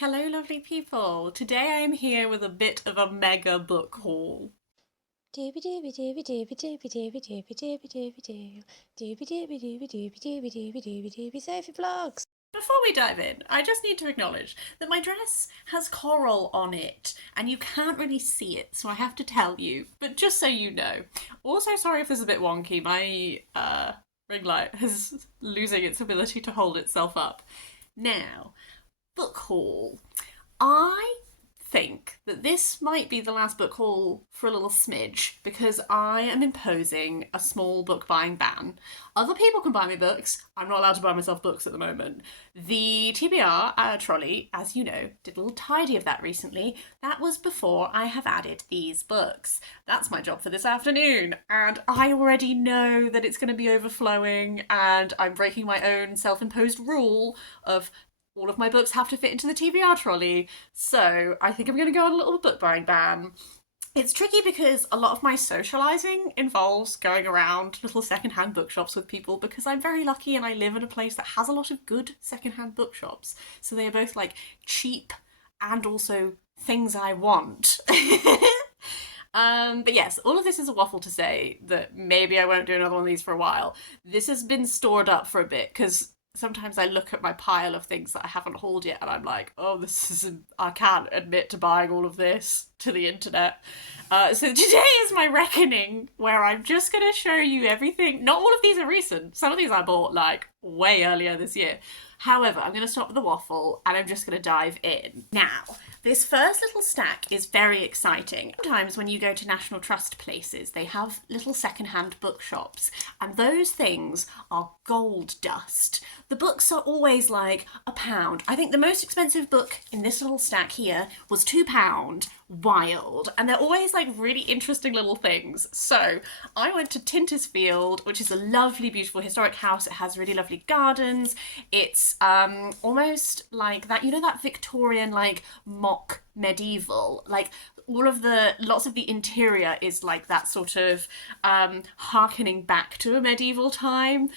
Hello, lovely people. Today I am here with a bit of a mega book haul. Dooby dooby dooby dooby dooby dooby dooby dooby dooby doo. Dooby dooby dooby dooby dooby dooby dooby dooby Sophie Vlogs. Before we dive in, I just need to acknowledge that my dress has coral on it and you can't really see it, so I have to tell you, but just so you know. Also, sorry if this is a bit wonky, my ring light is losing its ability to hold itself up. Now, book haul. I think that this might be the last book haul for a little smidge because I am imposing a small book buying ban. Other people can buy me books. I'm not allowed to buy myself books at the moment. The TBR trolley, as you know, did a little tidy of that recently. That was before I have added these books. That's my job for this afternoon. And I already know that it's going to be overflowing and I'm breaking my own self-imposed rule of all of my books have to fit into the TBR trolley, so I think I'm going to go on a little book buying ban. It's tricky because a lot of my socialising involves going around little secondhand bookshops with people because I'm very lucky and I live in a place that has a lot of good secondhand bookshops. So they are both like cheap and also things I want. But yes, all of this is a waffle to say that maybe I won't do another one of these for a while. This has been stored up for a bit because sometimes I look at my pile of things that I haven't hauled yet and I'm like, oh, this is, I can't admit to buying all of this to the internet. So today is my reckoning where I'm just going to show you everything. Not all of these are recent. Some of these I bought like way earlier this year. However, I'm going to stop with the waffle and I'm just going to dive in. Now, this first little stack is very exciting. Sometimes when you go to National Trust places, they have little secondhand bookshops, and those things are gold dust. The books are always like £1. I think the most expensive book in this little stack here was £2. Wild. And they're always like really interesting little things. So I went to Tintersfield, which is a lovely, beautiful historic house. It has really lovely gardens. It's almost like that, you know, that Victorian like mock medieval, like all of the lots of the interior is like that sort of harkening back to a medieval time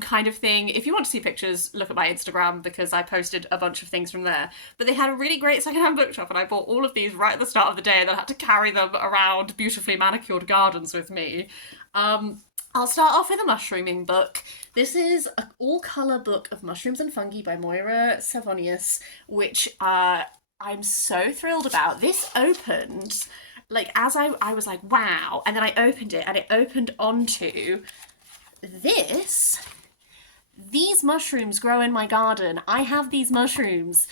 kind of thing. If you want to see pictures, look at my Instagram because I posted a bunch of things from there. But they had a really great secondhand bookshop and I bought all of these right at the start of the day and then I had to carry them around beautifully manicured gardens with me. I'll start off with a mushrooming book. This is an all-colour book of mushrooms and fungi by Moira Savonius, which I'm so thrilled about. This opened, like, as I was like, wow, and then I opened it, and it opened onto this. These mushrooms grow in my garden. I have these mushrooms.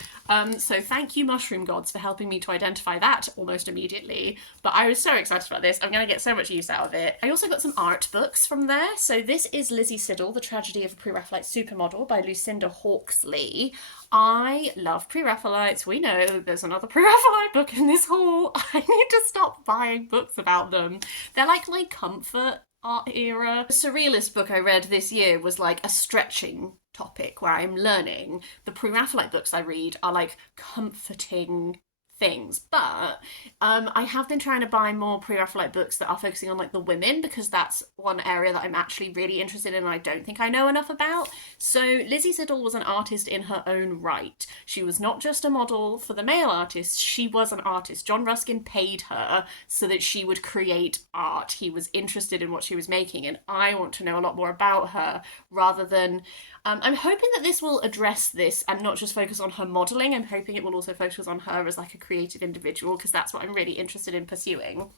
So thank you, mushroom gods, for helping me to identify that almost immediately. But I was so excited about this. I'm going to get so much use out of it. I also got some art books from there. So this is Lizzie Siddal, The Tragedy of a Pre-Raphaelite Supermodel by Lucinda Hawksley. I love Pre-Raphaelites. We know there's another Pre-Raphaelite book in this haul. I need to stop buying books about them. They're like my comfort art era. The surrealist book I read this year was like a stretching topic where I'm learning. The Pre-Raphaelite books I read are like comforting things, but I have been trying to buy more Pre-Raphaelite books that are focusing on like the women because that's one area that I'm actually really interested in and I don't think I know enough about. So Lizzie Siddal was an artist in her own right. She was not just a model for the male artists, she was an artist. John Ruskin paid her so that she would create art. He was interested in what she was making and I want to know a lot more about her rather than I'm hoping that this will address this and not just focus on her modelling. I'm hoping it will also focus on her as like a creative individual because that's what I'm really interested in pursuing.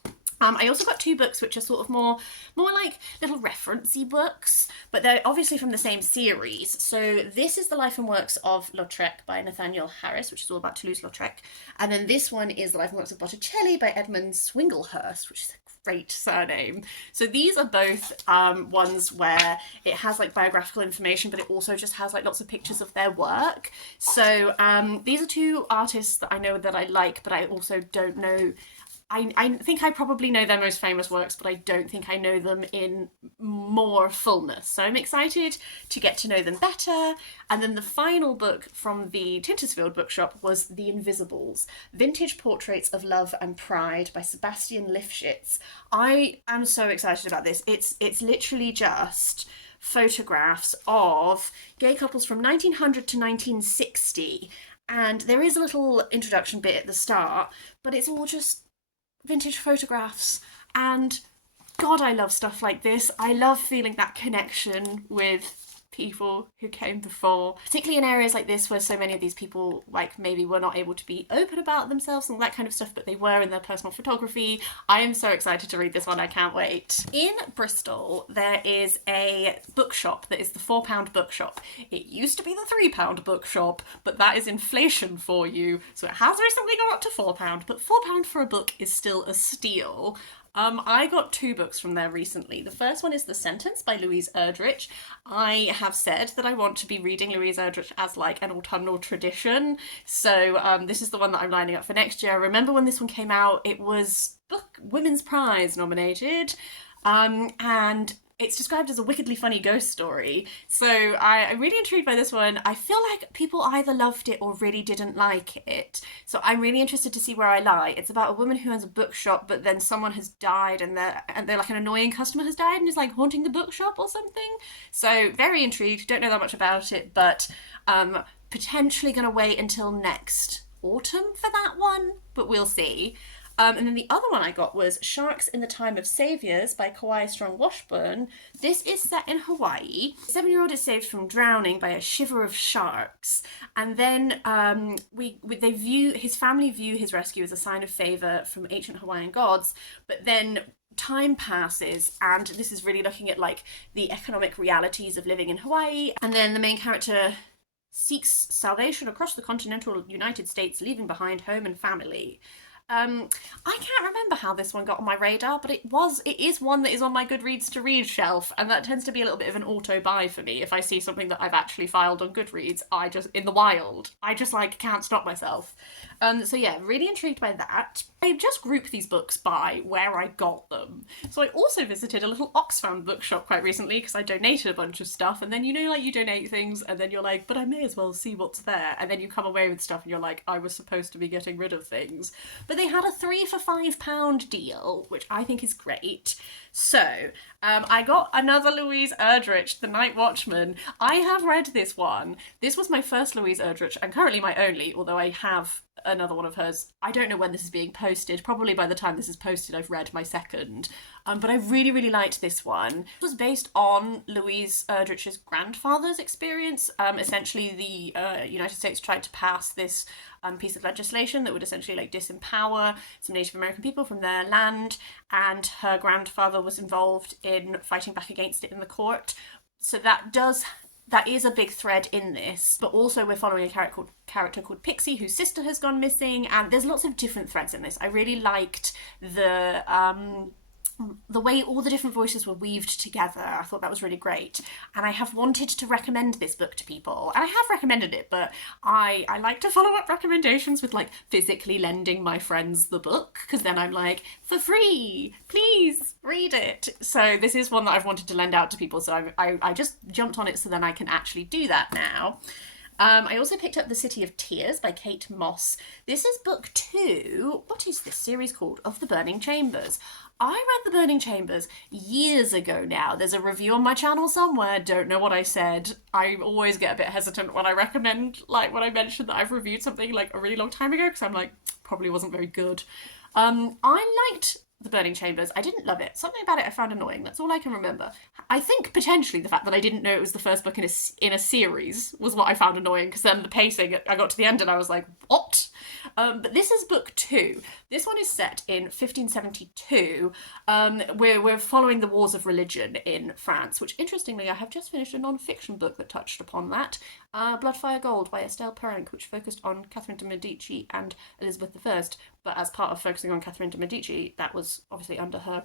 I also got two books which are sort of more like little referencey books, but they're obviously from the same series. So this is The Life and Works of Lautrec by Nathaniel Harris, which is all about Toulouse-Lautrec. And then this one is The Life and Works of Boticelli by Edmund Swinglehurst, which is a great surname. So these are both ones where it has like biographical information, but it also just has like lots of pictures of their work. So these are two artists that I know that I like, but I also don't know. I think I probably know their most famous works, but I don't think I know them in more fullness. So I'm excited to get to know them better. And then the final book from the Tintersfield bookshop was The Invisibles, Vintage Portraits of Love and Pride by Sebastein Lifshitz. I am so excited about this. It's literally just photographs of gay couples from 1900 to 1960 And there is a little introduction bit at the start, but it's all just vintage photographs. And God, I love stuff like this. I love feeling that connection with people who came before, particularly in areas like this where so many of these people like maybe were not able to be open about themselves and all that kind of stuff, but they were in their personal photography. I am so excited to read this one. I can't wait. In Bristol there is a bookshop that is the £4 bookshop. It used to be the £3 bookshop, but that is inflation for you, so it has recently gone up to £4, but £4 for a book is still a steal. I got 2 books from there recently. The first one is The Sentence by Louise Erdrich. I have said that I want to be reading Louise Erdrich as like an autumnal tradition, so this is the one that I'm lining up for next year. I remember when this one came out, it was Book Women's Prize nominated, and it's described as a wickedly funny ghost story. So I'm really intrigued by this one. I feel like people either loved it or really didn't like it. So I'm really interested to see where I lie. It's about a woman who owns a bookshop, but then someone has died and they're like an annoying customer has died and is like haunting the bookshop or something. So very intrigued. Don't know that much about it, but potentially going to wait until next autumn for that one, but we'll see. And then the other one I got was Sharks in the Time of Saviours by Kawai Strong Washburn. This is set in Hawaii. The 7-year-old is saved from drowning by a shiver of sharks, and then his family view his rescue as a sign of favour from ancient Hawaiian gods, but then time passes and this is really looking at like the economic realities of living in Hawaii, and then the main character seeks salvation across the continental United States, leaving behind home and family. I can't remember how this one got on my radar, but it is one that is on my Goodreads to read shelf, and that tends to be a little bit of an auto buy for me. If I see something that I've actually filed on Goodreads, I just like can't stop myself. So yeah, really intrigued by that. I just group these books by where I got them. So I also visited a little Oxfam bookshop quite recently because I donated a bunch of stuff, and then you donate things and then you're like, but I may as well see what's there, and then you come away with stuff and you're like, I was supposed to be getting rid of things. But they had a 3 for £5 deal, which I think is great. So I got another Louise Erdrich, The Night Watchman. I have read this one. This was my first Louise Erdrich and currently my only, although I have another one of hers. I don't know when this is being posted. Probably by the time this is posted, I've read my second. But I really, really liked this one. It was based on Louise Erdrich's grandfather's experience. Essentially, the United States tried to pass this piece of legislation that would essentially like disempower some Native American people from their land, and her grandfather was involved in fighting back against it in the court. So that is a big thread in this, but also we're following a character called Pixie, whose sister has gone missing, and there's lots of different threads in this. I really liked the way all the different voices were weaved together. I thought that was really great, and I have wanted to recommend this book to people, and I have recommended it, but I like to follow up recommendations with like physically lending my friends the book, because then I'm like, for free, please read it. So this is one that I've wanted to lend out to people, so I just jumped on it so then I can actually do that now. I also picked up The City of Tears by Kate Mosse. This is book 2. What is this series called? Of the Burning Chambers. I read The Burning Chambers years ago now. There's a review on my channel somewhere. Don't know what I said. I always get a bit hesitant when I recommend, like when I mention that I've reviewed something like a really long time ago, because I'm like, probably wasn't very good. I liked The Burning Chambers. I didn't love it. Something about it I found annoying. That's all I can remember. I think potentially the fact that I didn't know it was the first book in a series was what I found annoying, because then the pacing, I got to the end and I was like, what? But this is book 2. This one is set in 1572. We're following the wars of religion in France, which interestingly I have just finished a non-fiction book that touched upon that. Bloodfire Gold by Estelle Perrin, which focused on Catherine de' Medici and Elizabeth I. But as part of focusing on Catherine de' Medici, that was obviously under her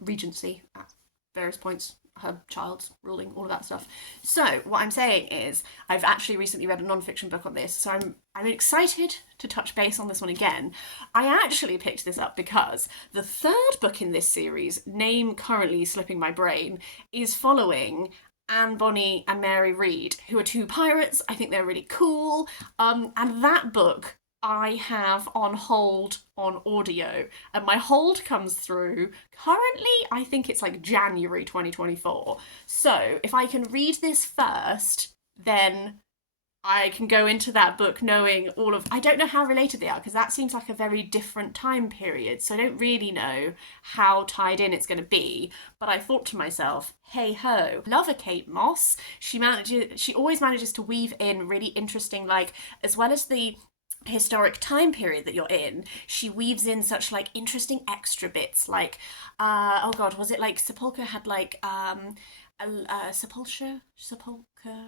regency at various points, her child's ruling, all of that stuff. So what I'm saying is I've actually recently read a non-fiction book on this, so I'm excited to touch base on this one again. I actually picked this up because the third book in this series, name currently slipping my brain, is following Anne Bonny and Mary Read, who are 2 pirates. I think they're really cool. And that book I have on hold on audio, and my hold comes through currently, I think it's like January 2024. So if I can read this first, then I can go into that book knowing all of... I don't know how related they are, because that seems like a very different time period, so I don't really know how tied in it's going to be. But I thought to myself, hey ho, love a Kate Mosse. She always manages to weave in really interesting, like, as well as the historic time period that you're in, she weaves in such like interesting extra bits, like oh god, was it like Sepulchre had like sepulchre,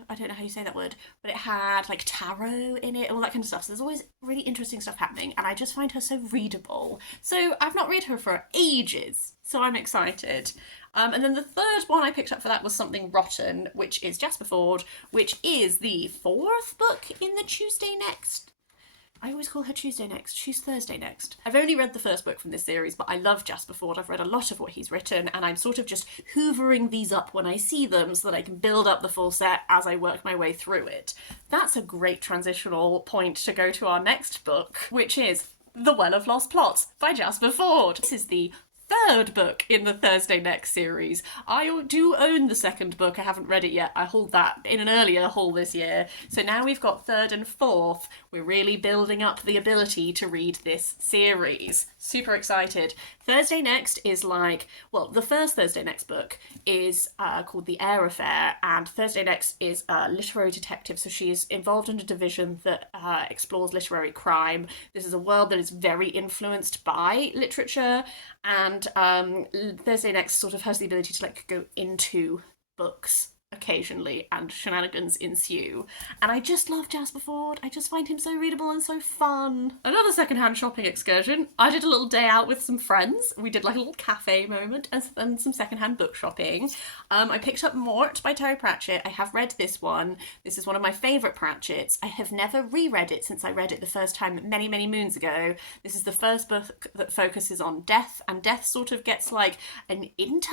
I don't know how you say that word, but it had like tarot in it, all that kind of stuff. So there's always really interesting stuff happening, and I just find her so readable. So I've not read her for ages, so I'm excited. And then the third one I picked up for that was Something Rotten, which is Jasper Fforde, which is the fourth book in the Tuesday Next. I always call her Tuesday Next. She's Thursday Next. I've only read the first book from this series, but I love Jasper Fforde. I've read a lot of what he's written, and I'm sort of just hoovering these up when I see them so that I can build up the full set as I work my way through it. That's a great transitional point to go to our next book, which is The Well of Lost Plots by Jasper Fforde. This is the third book in the Thursday Next series. I do own the second book. I haven't read it yet. I hauled that in an earlier haul this year. So now we've got third and fourth. We're really building up the ability to read this series. Super excited. Thursday Next is like, well, the first Thursday Next book is called The Air Affair, and Thursday Next is a literary detective, so she is involved in a division that explores literary crime. This is a world that is very influenced by literature, and Thursday Next sort of has the ability to like go into books occasionally, and shenanigans ensue. And I just love Jasper Fforde. I just find him so readable and so fun. Another secondhand shopping excursion. I did a little day out with some friends. We did like a little cafe moment and then some secondhand book shopping. I picked up Mort by Terry Pratchett. I have read this one. This is one of my favourite Pratchetts. I have never reread it since I read it the first time many, many moons ago. This is the first book that focuses on death, and death sort of gets like an intern,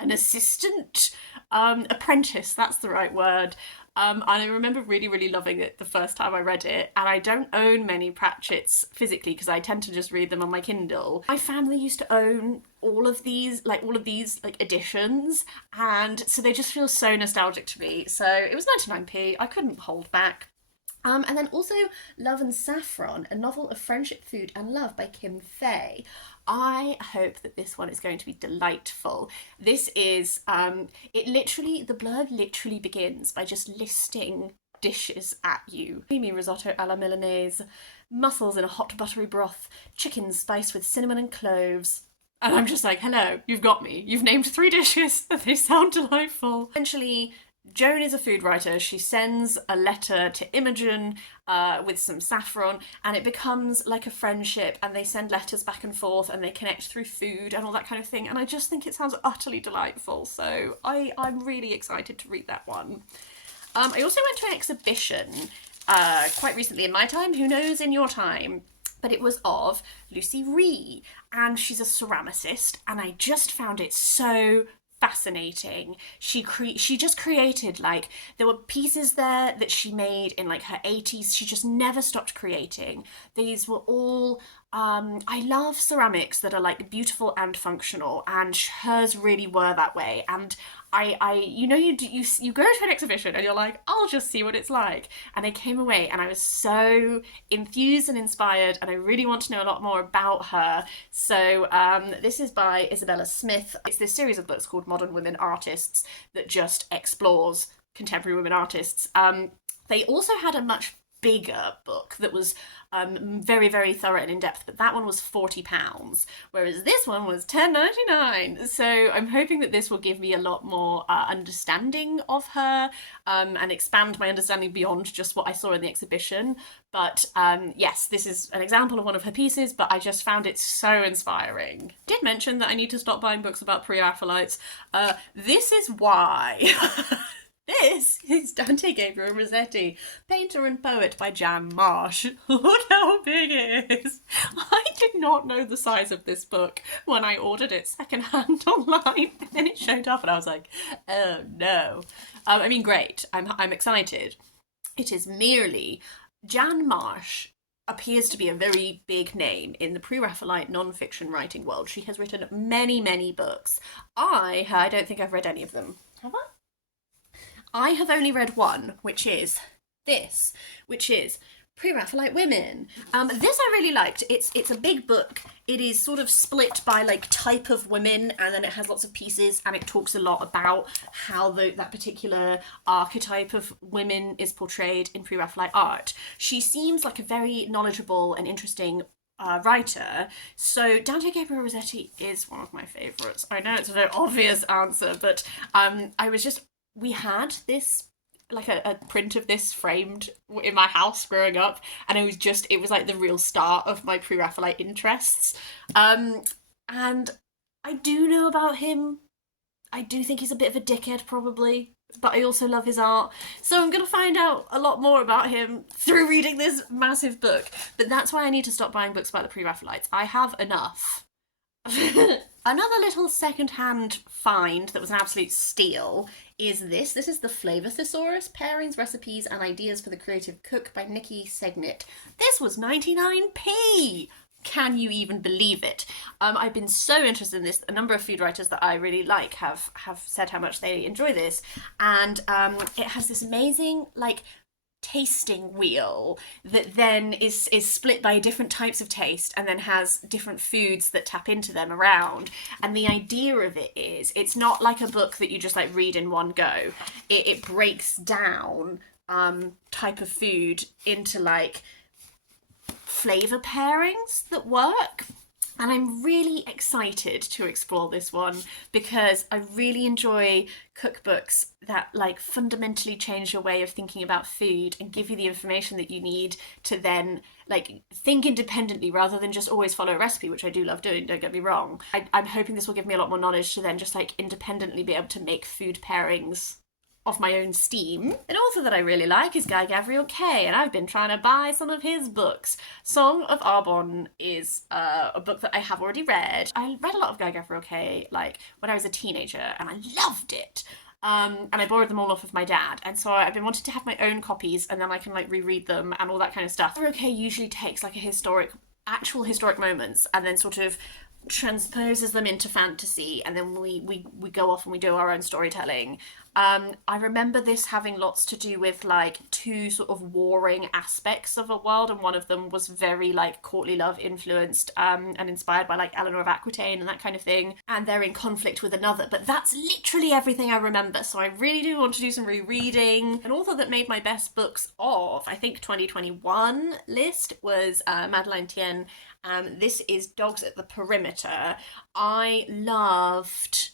an assistant, apprentice, that's the right word. And I remember really, really loving it the first time I read it. And I don't own many Pratchetts physically because I tend to just read them on my Kindle. My family used to own all of these editions, and so they just feel so nostalgic to me. So it was 99p. I couldn't hold back. And then also Love and Saffron, a novel of friendship, food and love by Kim Fay. I hope that this one is going to be delightful. This is, the blurb literally begins by just listing dishes at you. Creamy risotto a la Milanese, mussels in a hot buttery broth, chicken spiced with cinnamon and cloves. And I'm just like, hello, you've got me. You've named 3 dishes and they sound delightful. Essentially, Joan is a food writer. She sends a letter to Imogen with some saffron, and it becomes like a friendship, and they send letters back and forth and they connect through food and all that kind of thing, and I just think it sounds utterly delightful, so I'm really excited to read that one. I also went to an exhibition quite recently in my time, who knows in your time, but it was of Lucie Ree, and she's a ceramicist, and I just found it so fascinating. She just created, like, there were pieces there that she made in like her 80s. She just never stopped creating. These were all I love ceramics that are like beautiful and functional, and hers really were that way. And you go to an exhibition and you're like, I'll just see what it's like. And I came away and I was so enthused and inspired, and I really want to know a lot more about her. So this is by Isabella Smith. It's this series of books called Modern Women Artists that just explores contemporary women artists. They also had a much bigger book that was very, very thorough and in-depth, but that one was £40, whereas this one was $10.99. So I'm hoping that this will give me a lot more understanding of her and expand my understanding beyond just what I saw in the exhibition. But yes, this is an example of one of her pieces, but I just found it so inspiring. I did mention that I need to stop buying books about Pre-Raphaelites. This is why. This is Dante Gabriel Rossetti, Painter and Poet by Jan Marsh. Look how big it is. I did not know the size of this book when I ordered it secondhand online, and then it showed up and I was like, oh no. I mean, great. I'm excited. It is merely Jan Marsh appears to be a very big name in the Pre-Raphaelite non-fiction writing world. She has written many, many books. I don't think I've read any of them. Have I? I have only read one, which is this, which is Pre-Raphaelite Women. This I really liked. It's a big book. It is sort of split by like type of women, and then it has lots of pieces, and it talks a lot about how that particular archetype of women is portrayed in Pre-Raphaelite art. She seems like a very knowledgeable and interesting writer. So Dante Gabriel Rossetti is one of my favourites. I know it's a very obvious answer, but we had this like a print of this framed in my house growing up, and it was like the real start of my Pre-Raphaelite interests. And I do know about him. I do think he's a bit of a dickhead, probably, but I also love his art. So I'm going to find out a lot more about him through reading this massive book. But that's why I need to stop buying books about the Pre-Raphaelites. I have enough. Another little second-hand find that was an absolute steal is this. This is the Flavor Thesaurus, Pairings, Recipes and Ideas for the Creative Cook by Nikki Segnit. This was 99p! Can you even believe it? I've been so interested in this. A number of food writers that I really like have said how much they enjoy this. And it has this amazing, like, tasting wheel that then is split by different types of taste and then has different foods that tap into them around. And the idea of it is, it's not like a book that you just like read in one go. It breaks down type of food into like flavour pairings that work. And I'm really excited to explore this one because I really enjoy cookbooks that like fundamentally change your way of thinking about food and give you the information that you need to then like think independently rather than just always follow a recipe, which I do love doing, don't get me wrong. I'm hoping this will give me a lot more knowledge to then just like independently be able to make food pairings of my own steam. An author that I really like is Guy Gavriel Kay, and I've been trying to buy some of his books. Song of Arbonne is a book that I have already read. I read a lot of Guy Gavriel Kay like when I was a teenager, and I loved it. And I borrowed them all off of my dad, and so I've been wanting to have my own copies, and then I can like reread them and all that kind of stuff. Gavriel Kay usually takes like actual historic moments, and then sort of transposes them into fantasy, and then we go off and we do our own storytelling. I remember this having lots to do with like two sort of warring aspects of a world, and one of them was very like courtly love influenced and inspired by like Eleanor of Aquitaine and that kind of thing, and they're in conflict with another, but that's literally everything I remember. So I really do want to do some rereading. An author that made my best books of I think 2021 list was Madeleine Tien. This is Dogs at the Perimeter. I loved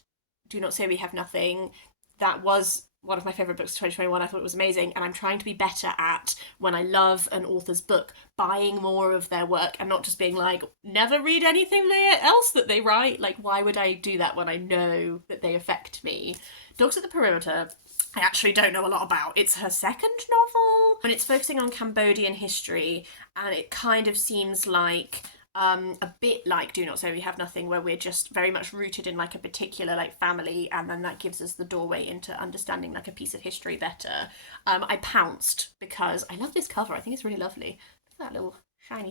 Do Not Say We Have Nothing. That was one of my favourite books of 2021. I thought it was amazing, and I'm trying to be better at, when I love an author's book, buying more of their work and not just being like, never read anything else that they write. Like, why would I do that when I know that they affect me? Dogs at the Perimeter, I actually don't know a lot about. It's her second novel, and it's focusing on Cambodian history, and it kind of seems like a bit like Do Not Say We Have Nothing, where we're just very much rooted in like a particular like family, and then that gives us the doorway into understanding like a piece of history better. I pounced because I love this cover. I think it's really lovely. Look at that little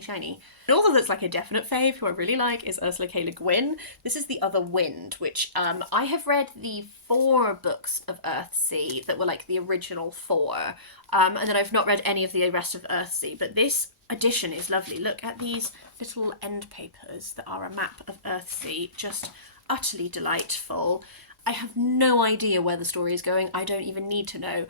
shiny. An author that's like a definite fave who I really like is Ursula K. Le Guin. This is The Other Wind, which I have read the 4 books of Earthsea that were like the original 4, and then I've not read any of the rest of Earthsea, but this edition is lovely. Look at these little end papers that are a map of Earthsea, just utterly delightful. I have no idea where the story is going. I don't even need to know.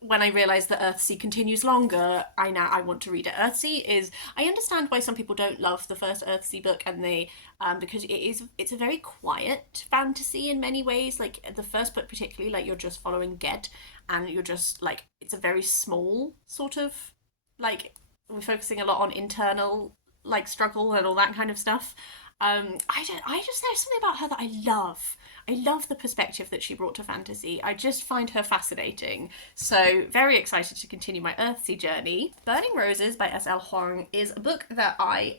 When I realise that Earthsea continues longer, I want to read it. I understand why some people don't love the first Earthsea book, and they because it's a very quiet fantasy in many ways. Like the first book particularly, like you're just following Ged, and you're just like, it's a very small sort of like, we're focusing a lot on internal like struggle and all that kind of stuff. There's something about her that I love. I love the perspective that she brought to fantasy. I just find her fascinating. So very excited to continue my Earthsea journey. Burning Roses by S.L. Huang is a book that I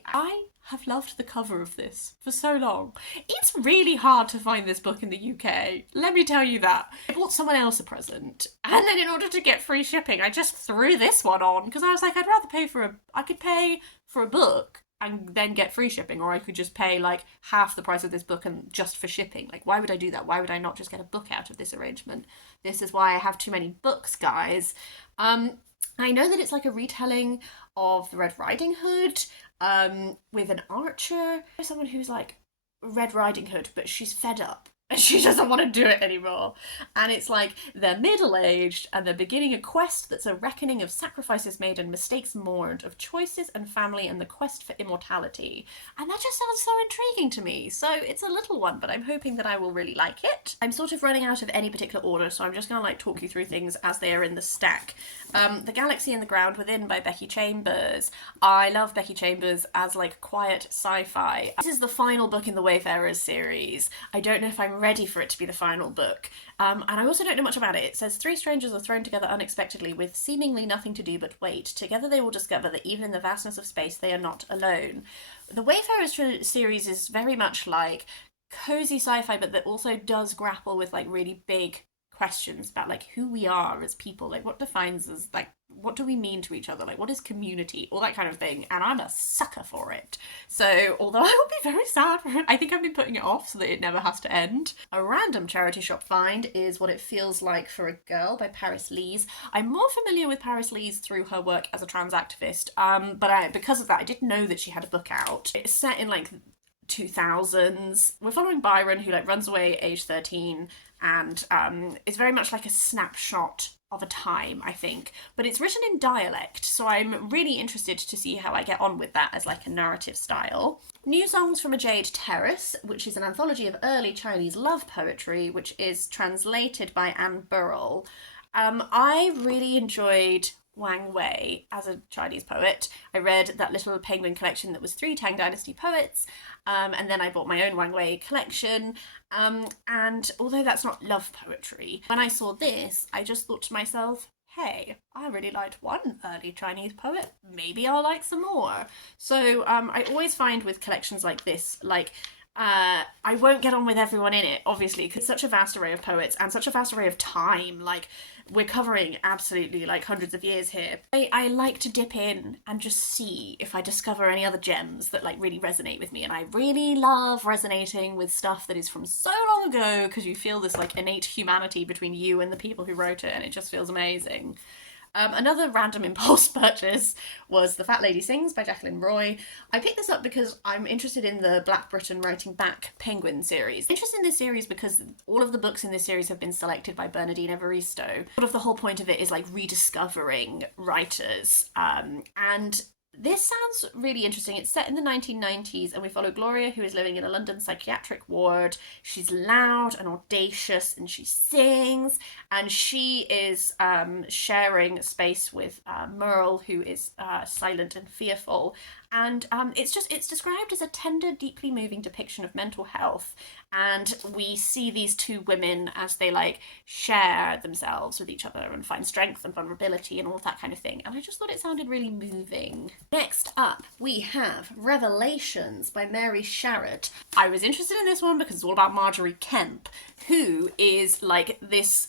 have loved the cover of this for so long. It's really hard to find this book in the UK. Let me tell you that. I bought someone else a present, and then in order to get free shipping, I just threw this one on because I was like, I could pay for a book and then get free shipping, or I could just pay like half the price of this book and just for shipping. Like, why would I do that? Why would I not just get a book out of this arrangement? This is why I have too many books, guys. I know that it's like a retelling of the Red Riding Hood, with an archer, someone who's like Red Riding Hood, but she's fed up and she doesn't want to do it anymore. And it's like they're middle-aged and they're beginning a quest that's a reckoning of sacrifices made and mistakes mourned, of choices and family and the quest for immortality. And that just sounds so intriguing to me. So it's a little one, but I'm hoping that I will really like it. I'm sort of running out of any particular order, so I'm just going to like talk you through things as they are in the stack. The Galaxy and the Ground Within by Becky Chambers. I love Becky Chambers as like quiet sci-fi. This is the final book in the Wayfarers series. I don't know if I'm ready for it to be the final book. And I also don't know much about it. It says 3 strangers are thrown together unexpectedly with seemingly nothing to do but wait. Together they will discover that even in the vastness of space they are not alone. The Wayfarers series is very much like cozy sci-fi, but that also does grapple with like really big questions about like who we are as people, like what defines us, like what do we mean to each other, like what is community, all that kind of thing, and I'm a sucker for it. So although I will be very sad for it, I think I've been putting it off so that it never has to end. A random charity shop find is What It Feels Like for a Girl by Paris Lees. I'm more familiar with Paris Lees through her work as a trans activist, but because of that I didn't know that she had a book out. It's set in like 2000s. We're following Byron, who like runs away age 13, and it's very much like a snapshot of a time, I think, but it's written in dialect, so I'm really interested to see how I get on with that as like a narrative style. New Songs from a Jade Terrace, which is an anthology of early Chinese love poetry, which is translated by Anne Burrell. I really enjoyed Wang Wei as a Chinese poet. I read that little penguin collection that was 3 Tang Dynasty poets, and then I bought my own Wang Wei collection, and although that's not love poetry, when I saw this, I just thought to myself, hey, I really liked one early Chinese poet, maybe I'll like some more. So I always find with collections like this, like, I won't get on with everyone in it, obviously, because it's such a vast array of poets and such a vast array of time. Like, we're covering absolutely like hundreds of years here. I like to dip in and just see if I discover any other gems that like really resonate with me. And I really love resonating with stuff that is from so long ago, because you feel this like innate humanity between you and the people who wrote it, and it just feels amazing. Another random impulse purchase was The Fat Lady Sings by Jacqueline Roy. I picked this up because I'm interested in the Black Britain Writing Back Penguin series. I'm interested in this series because all of the books in this series have been selected by Bernardine Evaristo. Sort of the whole point of it is like rediscovering writers, and this sounds really interesting. It's set in the 1990s, and we follow Gloria, who is living in a London psychiatric ward. She's loud and audacious, and she sings, and she is sharing space with Merle, who is silent and fearful. And it's described as a tender, deeply moving depiction of mental health. And we see these 2 women as they like share themselves with each other and find strength and vulnerability and all of that kind of thing. And I just thought it sounded really moving. Next up, we have Revelations by Mary Sharratt. I was interested in this one because it's all about Marjorie Kemp, who is like this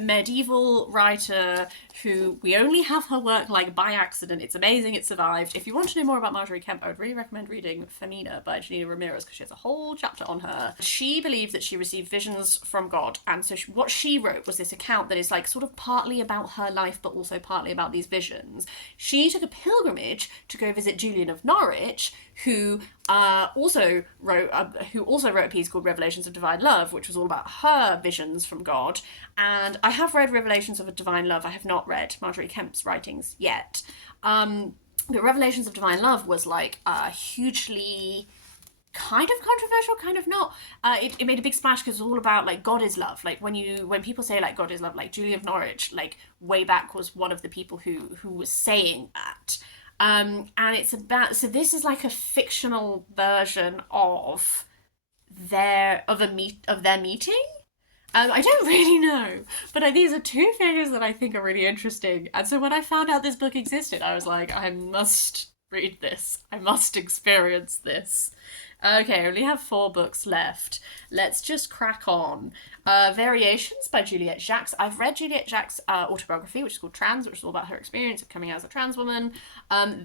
medieval writer who we only have her work like by accident. It's amazing it survived. If you want to know more about Marjorie Kemp, I would really recommend reading Femina by Janina Ramirez, because she has a whole chapter on her. She believed that she received visions from God, and so what she wrote was this account that is like sort of partly about her life but also partly about these visions. She took a pilgrimage to go visit Julian of Norwich, who also wrote a piece called Revelations of Divine Love, which was all about her visions from God. And I have read Revelations of Divine Love. I have not read Marjorie Kemp's writings yet. But Revelations of Divine Love was like hugely kind of controversial, kind of not. It made a big splash because it's all about like God is love. Like when people say like God is love, like Julian of Norwich, like way back was one of the people who was saying that. And it's about, so this is like a fictional version of their meeting. I don't really know, but these are 2 figures that I think are really interesting. And so when I found out this book existed, I was like, I must read this. I must experience this. Okay, I only have 4 books left. Let's just crack on. Variations by Juliette Jacques. I've read Juliette Jacques' autobiography, which is called Trans, which is all about her experience of coming out as a trans woman.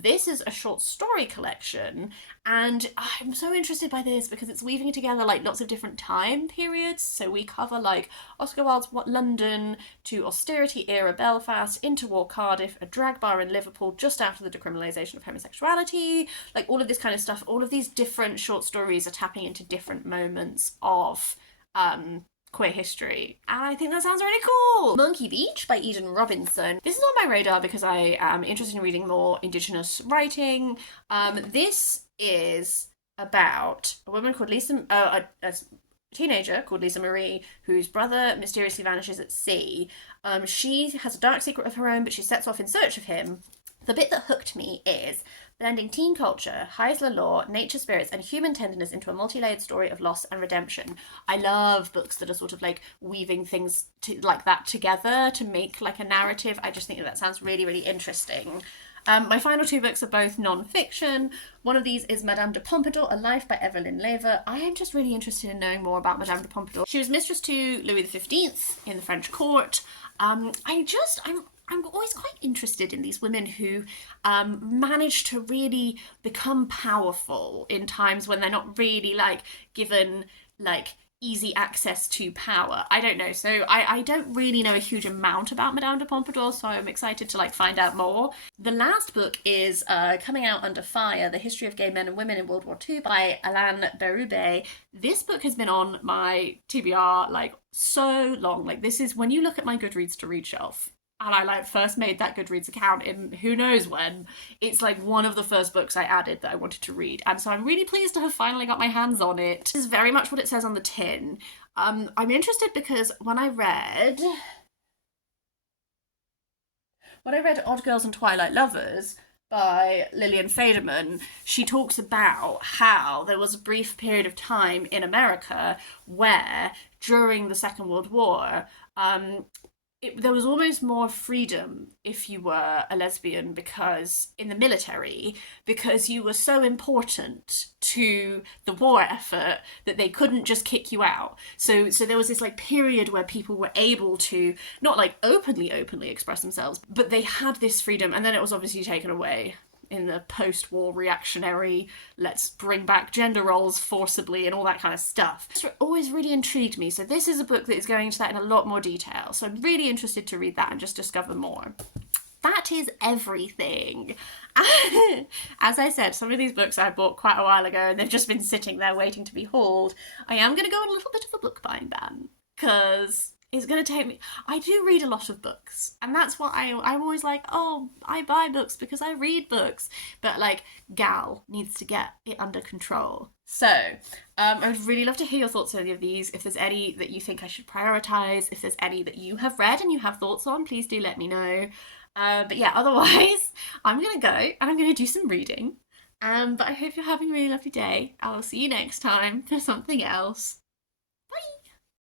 This is a short story collection, and I'm so interested by this because it's weaving together like lots of different time periods. So we cover like Oscar Wilde's London to austerity era Belfast, interwar Cardiff, a drag bar in Liverpool just after the decriminalisation of homosexuality, like all of this kind of stuff. All of these different short stories are tapping into different moments of queer history, and I think that sounds really cool. Monkey Beach by Eden Robinson. This is on my radar because I am interested in reading more Indigenous writing. This is about a woman called Lisa, a teenager called Lisa Marie, whose brother mysteriously vanishes at sea. She has a dark secret of her own, but she sets off in search of him. The bit that hooked me is blending teen culture, Heisler lore, nature spirits, and human tenderness into a multi-layered story of loss and redemption. I love books that are sort of like weaving things like that together to make like a narrative. I just think that sounds really, really interesting. My final 2 books are both non-fiction. One of these is Madame de Pompadour, A Life by Evelyn Lever. I am just really interested in knowing more about Madame de Pompadour. She was mistress to Louis XV in the French court. I'm always quite interested in these women who manage to really become powerful in times when they're not really like given like easy access to power. I don't know. So I don't really know a huge amount about Madame de Pompadour, so I'm excited to like find out more. The last book is Coming Out Under Fire, The History of Gay Men and Women in World War II by Alain Berube. This book has been on my TBR like so long. Like this is when you look at my Goodreads to read shelf, and I like first made that Goodreads account in who knows when, it's like one of the first books I added that I wanted to read, and so I'm really pleased to have finally got my hands on it. This is very much what it says on the tin. I'm interested because when I read Odd Girls and Twilight Lovers by Lillian Faderman, she talks about how there was a brief period of time in America where during the Second World War there was almost more freedom if you were a lesbian because in the military, because you were so important to the war effort that they couldn't just kick you out. So there was this like period where people were able to not like openly express themselves, but they had this freedom, and then it was obviously taken away in the post-war reactionary, let's bring back gender roles forcibly and all that kind of stuff. It's always really intrigued me, so this is a book that is going into that in a lot more detail, so I'm really interested to read that and just discover more. That is everything. As I said, some of these books I bought quite a while ago and they've just been sitting there waiting to be hauled. I am going to go on a little bit of a book buying ban, because it's going to take me... I do read a lot of books, and that's what I'm always like, oh, I buy books because I read books, but like, gal needs to get it under control. So, I would really love to hear your thoughts on any of these. If there's any that you think I should prioritise, if there's any that you have read and you have thoughts on, please do let me know. But yeah, otherwise, I'm going to go and I'm going to do some reading. But I hope you're having a really lovely day. I'll see you next time for something else. Bye!